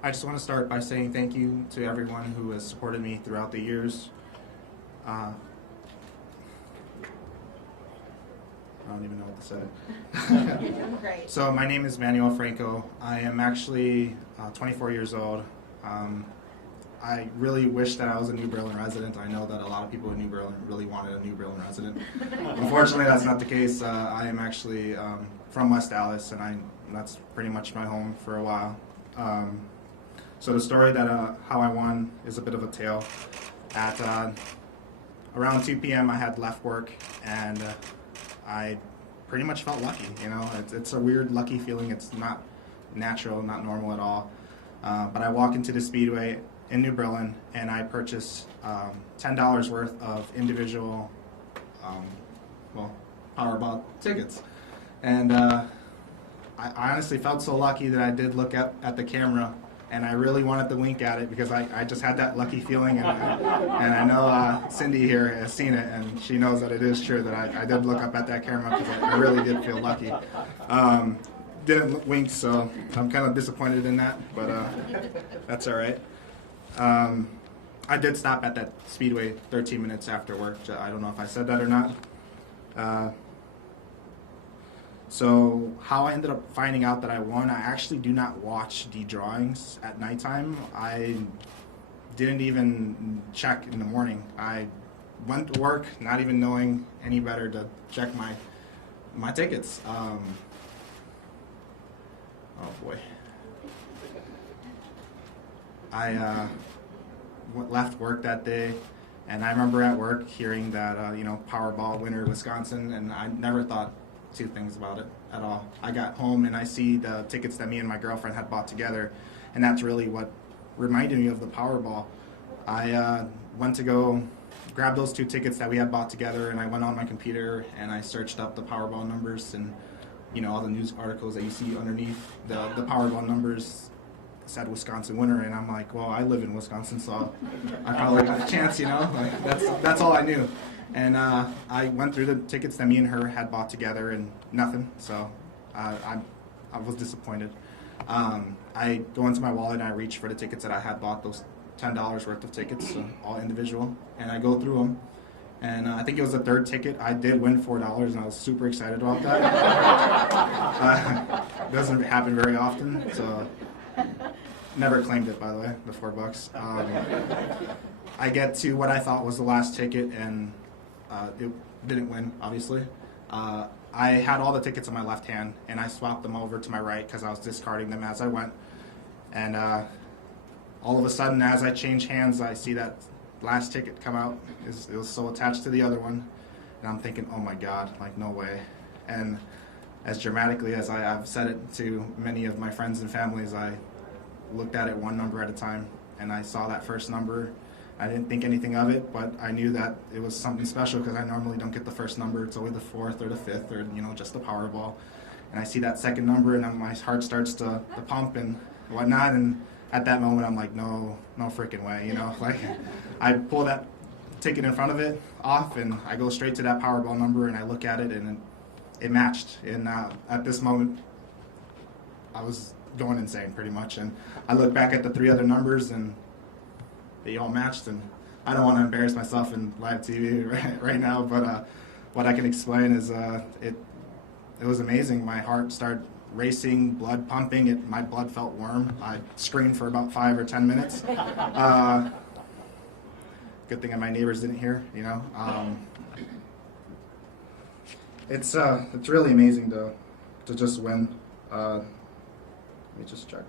I just want to start by saying thank you to everyone who has supported me throughout the years. I don't even know what to say. You're doing great. So my name is Manuel Franco. I am actually 24 years old. I really wish that I was a New Berlin resident. I know that a lot of people in New Berlin really wanted a New Berlin resident. Unfortunately, that's not the case. I am actually from West Dallas, and that's pretty much my home for a while. So the story that how I won is a bit of a tale. At around 2 p.m. I had left work, and I pretty much felt lucky. You know, it's a weird lucky feeling. It's not natural, not normal at all. But I walk into the Speedway in New Berlin, and I purchased $10 worth of individual, Powerball tickets. And I honestly felt so lucky that I did look at the camera, and I really wanted to wink at it because I just had that lucky feeling, and I know Cindy here has seen it, and she knows that it is true that I did look up at that camera because I really did feel lucky. Didn't wink, so I'm kind of disappointed in that, but that's all right. I did stop at that Speedway 13 minutes after work. I don't know if I said that or not. So how I ended up finding out that I won, I actually do not watch the drawings at nighttime. I didn't even check in the morning. I went to work not even knowing any better to check my tickets. Oh boy. I left work that day, and I remember at work hearing that Powerball winner Wisconsin, and I never thought two things about it at all. I got home and I see the tickets that me and my girlfriend had bought together, and that's really what reminded me of the Powerball. I went to go grab those two tickets that we had bought together, and I went on my computer and I searched up the Powerball numbers, and all the news articles that you see underneath the Powerball numbers said Wisconsin winner, and I'm like, well, I live in Wisconsin, so I probably got a chance, like that's all I knew. And I went through the tickets that me and her had bought together, and nothing, so I was disappointed. I go into my wallet and I reach for the tickets that I had bought, those $10 worth of tickets, so all individual, and I go through them. And I think it was the third ticket. I did win $4, and I was super excited about that. Doesn't happen very often, so never claimed it, by the way, the $4. I get to what I thought was the last ticket, and it didn't win, obviously. I had all the tickets in my left hand, and I swapped them over to my right because I was discarding them as I went. And all of a sudden, as I change hands, I see that last ticket come out. It was so attached to the other one, and I'm thinking, oh my God, like no way. And as dramatically as I've said it to many of my friends and families, I looked at it one number at a time, and I saw that first number. I didn't think anything of it, but I knew that it was something special because I normally don't get the first number. It's always the fourth or the fifth, or just the Powerball. And I see that second number, and my heart starts to pump and whatnot. And at that moment, I'm like, no freaking way, like I pull that ticket in front of it off, and I go straight to that Powerball number, and I look at it, and it matched. And at this moment, I was going insane pretty much. And I look back at the three other numbers, and they all matched. And I don't want to embarrass myself in live TV right now, but what I can explain is it was amazing. My heart started racing, blood pumping. My blood felt warm. I screamed for about 5 or 10 minutes. Good thing that my neighbors didn't hear. It's really amazing to just win. Let me just check.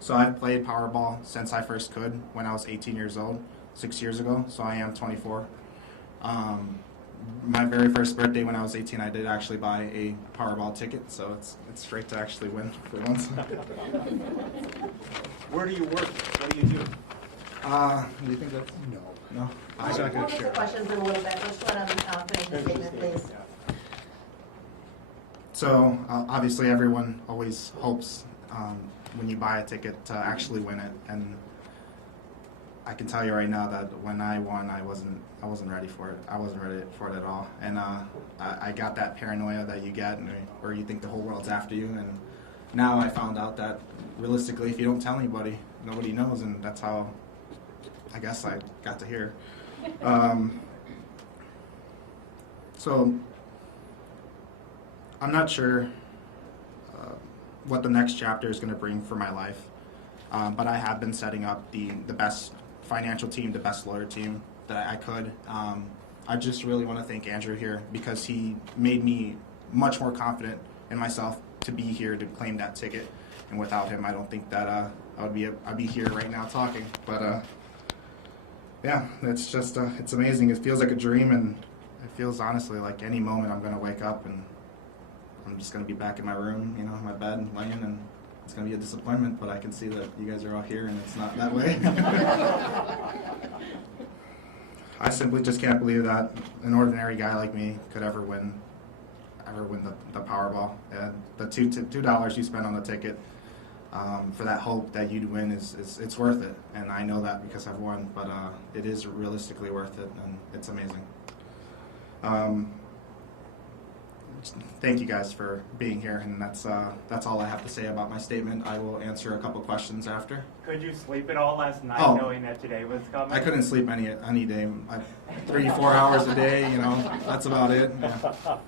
So I've played Powerball since I first could, when I was 18 years old, 6 years ago. So I am 24. My very first birthday when I was 18, I did actually buy a Powerball ticket, so it's great to actually win for once. Where do you work? What do you do? Do you think that's... No? I'm not We'll going to get to share. questions in a little bit. Let's let him finish the statement, please. So obviously everyone always hopes when you buy a ticket to actually win it, and I can tell you right now that when I won, I wasn't ready for it. I wasn't ready for it at all, and I got that paranoia that you get, where you think the whole world's after you, and now I found out that realistically, if you don't tell anybody, nobody knows, and that's how I guess I got to hear. So I'm not sure what the next chapter is going to bring for my life, but I have been setting up the best financial team, the best lawyer team that I could. I just really want to thank Andrew here because he made me much more confident in myself to be here to claim that ticket. And without him, I don't think that I'd be here right now talking. But yeah, it's just it's amazing. It feels like a dream, and it feels honestly like any moment I'm gonna wake up and I'm just gonna be back in my room, you know, in my bed, laying, and it's gonna be a disappointment. But I can see that you guys are all here, and it's not that way. I simply just can't believe that an ordinary guy like me could ever win the Powerball. And the $2 you spend on the ticket for that hope that you'd win it's worth it, and I know that because I've won. But it is realistically worth it, and it's amazing. Thank you guys for being here, and that's all I have to say about my statement. I will answer a couple questions after. Could you sleep at all last night knowing that today was coming? I couldn't sleep any day. 3-4 hours a day, you know, that's about it. Yeah.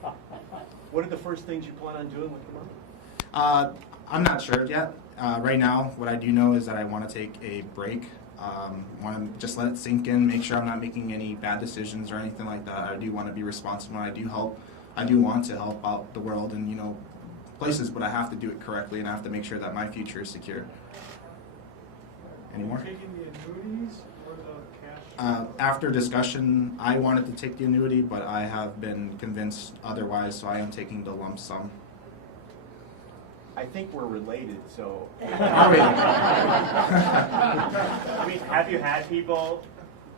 What are the first things you plan on doing with the money? I'm not sure yet. Right now, what I do know is that I want to take a break. Want to just let it sink in, make sure I'm not making any bad decisions or anything like that. I do want to be responsible. I do want to help out the world and, you know, places, but I have to do it correctly, and I have to make sure that my future is secure. Any more? Are you taking the annuities or the cash? After discussion, I wanted to take the annuity, but I have been convinced otherwise, so I am taking the lump sum. I think we're related, so. Are we? I mean, have you had people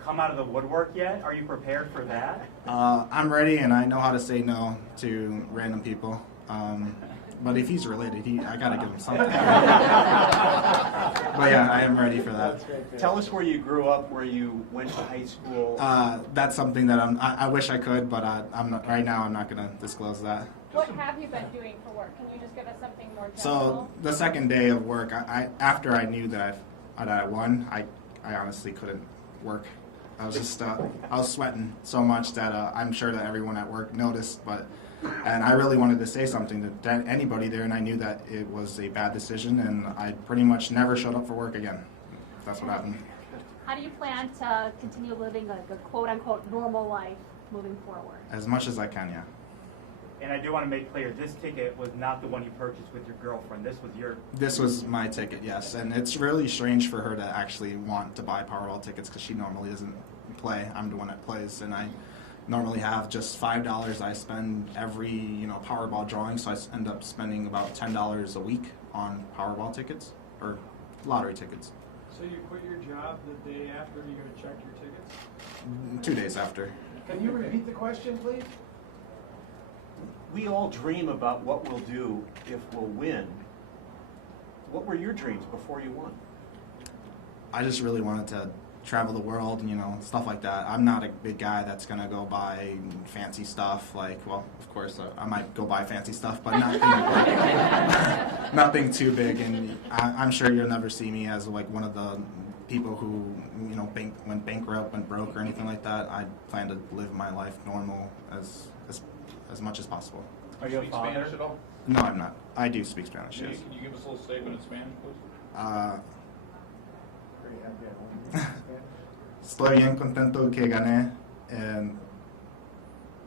come out of the woodwork yet? Are you prepared for that? I'm ready, and I know how to say no to random people. But if he's related, I gotta give him something. But yeah, I am ready for that. Tell us where you grew up, where you went to high school. That's something that I wish I could, but I'm not, right now I'm not gonna disclose that. What have you been doing for work? Can you just give us something more general? So the second day of work, after I knew that I won, I honestly couldn't work. I was just I was sweating so much that I'm sure that everyone at work noticed, and I really wanted to say something to anybody there, and I knew that it was a bad decision, and I pretty much never showed up for work again. That's what happened. How do you plan to continue living like a quote-unquote normal life moving forward? As much as I can, yeah. And I do want to make clear, this ticket was not the one you purchased with your girlfriend. This was your... This was my ticket, yes. And it's really strange for her to actually want to buy Powerball tickets because she normally doesn't play. I'm the one that plays, and I normally have just $5 I spend every, you know, Powerball drawing, so I end up spending about $10 a week on Powerball tickets or lottery tickets. So you quit your job the day after you're going to check your tickets? 2 days after. Can you repeat the question, please? We all dream about what we'll do if we'll win. What were your dreams before you won? I just really wanted to travel the world and, you know, stuff like that. I'm not a big guy that's going to go buy fancy stuff. Like, well, of course, I might go buy fancy stuff, but nothing too big. And I'm sure you'll never see me as, like, one of the people who, you know, went bankrupt, went broke, or anything like that. I plan to live my life normal as much as possible. Are you a father? Spanish at all? No, I'm not. I do speak Spanish, Can yes. you give us a little statement in Spanish, please? Estoy bien contento que gané.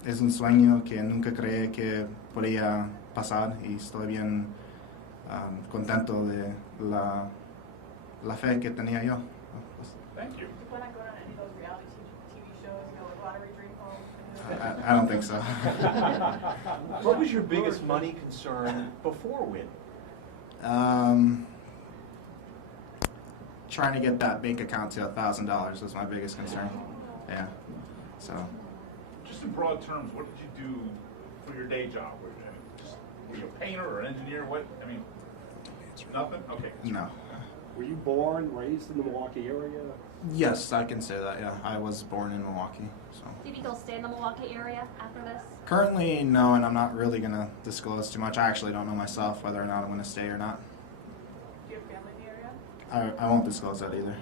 Es un sueño que nunca creí que podía pasar y estoy bien contento de la fe que tenía yo. Thank you. Do you plan on going on any of those reality TV shows, you know, like Lottery Dream Home? I don't think so. What was your biggest money concern before winning? Trying to get that bank account to $1,000 was my biggest concern. Yeah. So. Just in broad terms, what did you do for your day job? Were you a painter or an engineer? What? I mean, nothing? Okay. No. Were you born, raised in the Milwaukee area? Yes, I can say that. Yeah, I was born in Milwaukee, so. Do you think you'll stay in the Milwaukee area after this? Currently, no, and I'm not really gonna disclose too much. I actually don't know myself whether or not I'm gonna stay or not. Do you have family in the area? I won't disclose that either.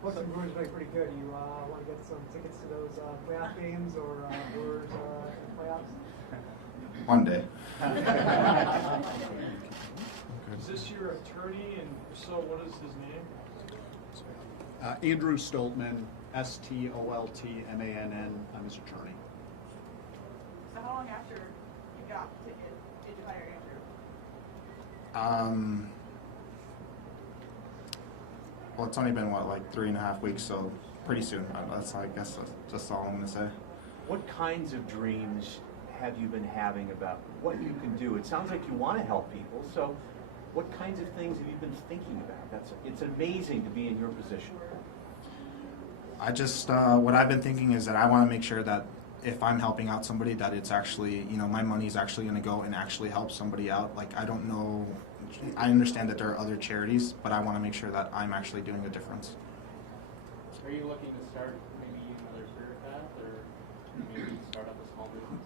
Plus, the Brewers play pretty good. You want to get some tickets to those playoff games or Brewers in playoffs? One day. Is this your attorney, and if so, what is his name? Andrew Stoltman, Stoltmann. I'm his attorney. So how long after you got the ticket did you hire Andrew? Well, it's only been, what, like 3.5 weeks, so pretty soon. I guess that's just all I'm going to say. What kinds of dreams have you been having about what you can do? It sounds like you want to help people, so what kinds of things have you been thinking about? It's amazing to be in your position. I just, what I've been thinking is that I want to make sure that if I'm helping out somebody, that it's actually, my money is actually going to go and actually help somebody out. Like, I don't know, I understand that there are other charities, but I want to make sure that I'm actually doing a difference. Are you looking to start maybe another career path, or maybe start up a small business?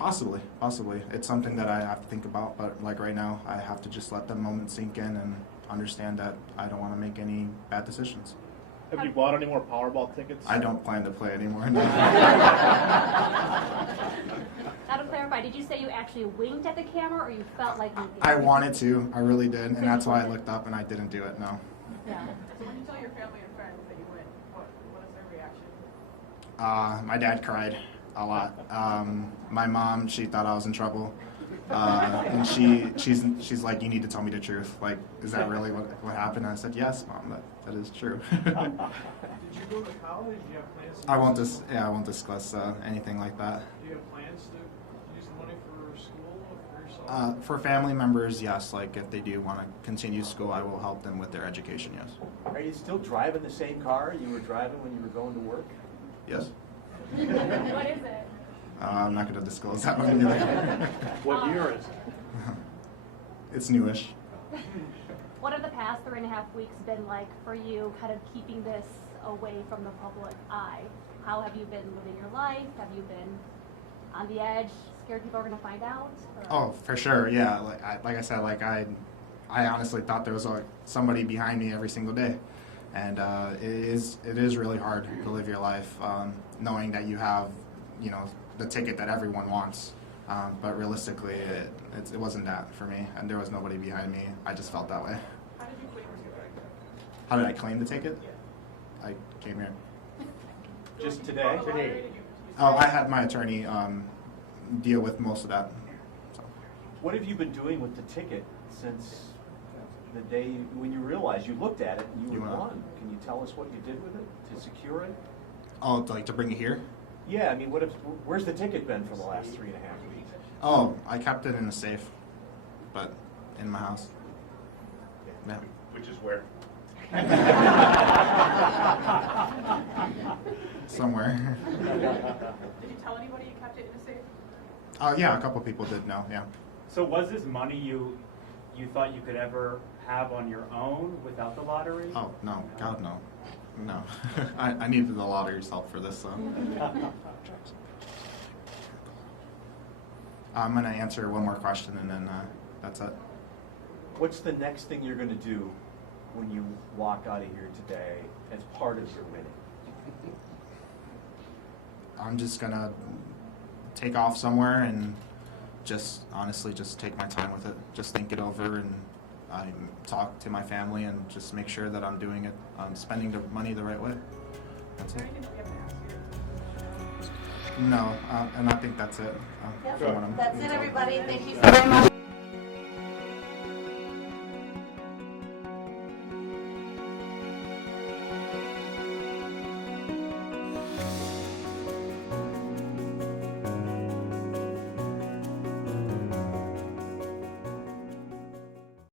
Possibly. It's something that I have to think about, but like right now, I have to just let the moment sink in and understand that I don't want to make any bad decisions. Have you bought any more Powerball tickets? I don't plan to play anymore. No. Now to clarify, did you say you actually winked at the camera, or you felt like you did? I wanted to. I really did, and that's why I looked up and I didn't do it. No. Yeah. So when you tell your family and friends that you win, what is their reaction? My dad cried a lot. My mom, she thought I was in trouble, and she's like, "You need to tell me the truth. Like, is that really what happened?" And I said, "Yes, Mom. That is true." Did you go to college? Do you have plans to I won't discuss anything like that. Do you have plans to use the money for school or for yourself? For family members, yes. Like, if they do want to continue school, I will help them with their education. Yes. Are you still driving the same car you were driving when you were going to work? Yes. What is it? I'm not going to disclose that one either. What year is it? It's newish. What have the past 3.5 weeks been like for you, kind of keeping this away from the public eye? How have you been living your life? Have you been on the edge, scared people are going to find out? Or? Oh, for sure, yeah. Like I said, I honestly thought there was somebody behind me every single day, and it is really hard to live your life knowing that you have, the ticket that everyone wants. But realistically, it wasn't that for me, and there was nobody behind me. I just felt that way. How did you claim your ticket? How did I claim the ticket? I came here. Just Did you call today? the lottery? Did you Oh, I had my attorney deal with most of that. So. What have you been doing with the ticket since the day when you realized you looked at it and you won? Can you tell us what you did with it to secure it? Oh, to bring it here? Yeah, I mean, where's the ticket been for the last 3.5 weeks? Oh, I kept it in a safe, but in my house. Yeah. Which is where? Somewhere. Did you tell anybody you kept it in a safe? Yeah, a couple people did know, yeah. So was this money you thought you could ever have on your own without the lottery? Oh, no, God, no. No. I needed the lottery's help for this, so. I'm going to answer one more question, and then that's it. What's the next thing you're going to do when you walk out of here today as part of your winning? I'm just going to take off somewhere and honestly just take my time with it. Just think it over, and I talk to my family and just make sure that I'm doing it, spending the money the right way. That's Is there it. anything we haven't asked you? No, and I think that's it. Yep. for what I'm- That's it, everybody. Thank you so very much.